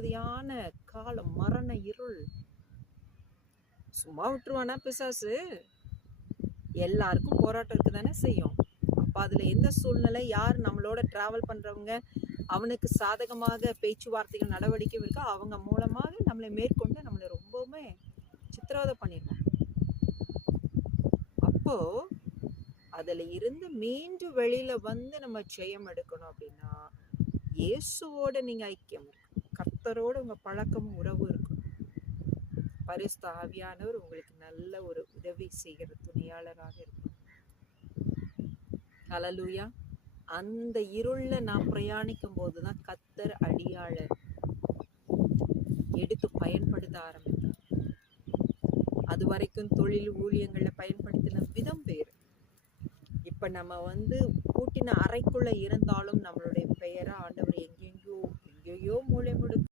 சித்திரவதையான காலம், மரண இருள். சும்மா விட்டுருவானா பிசாசு? எல்லாருக்கும் போராட்டம் இருக்கு தானே செய்யும். அப்ப அதுல எந்த சூழ்நிலை, யார் நம்மளோட டிராவல் பண்றவங்க, அவனுக்கு சாதகமாக பேச்சுவார்த்தைகள் நடவடிக்கை இருக்கோ அவங்க மூலமாக நம்மளை மேற்கொண்டு நம்மளை ரொம்பவுமே சித்திரவதை பண்ணிடுவான். அப்போ அதுல இருந்து மீண்டும் வெளியில வந்து நம்ம ஜெயம் எடுக்கணும் அப்படின்னா இயேசுவோட நீங்க ஐக்கியம் இருக்கணும். கர்த்தரோட உங்க பழக்கமும் உறவு இருக்கணும். பரிசுத்த ஆவியானவர் உங்களுக்கு நல்ல ஒரு உதவி செய்கிற துணையாளராக இருக்கணும். ஹல்லேலூயா. அந்த இருள்ல நான் பிரயாணிக்கும் போதுதான் கர்த்தர் அடியாளர் எடுத்து பயன்படுத்த ஆரம்பித்தார். அது வரைக்கும் தொழில் ஊழியங்களை பயன்படுத்தின விதம் வேறு. இப்ப நம்ம பூட்டின அறைக்குள்ள இருந்தாலும் நம்மளுடைய பெயரை ஆண்டவர் எங்கெங்கயோ மூலை முடுக்கு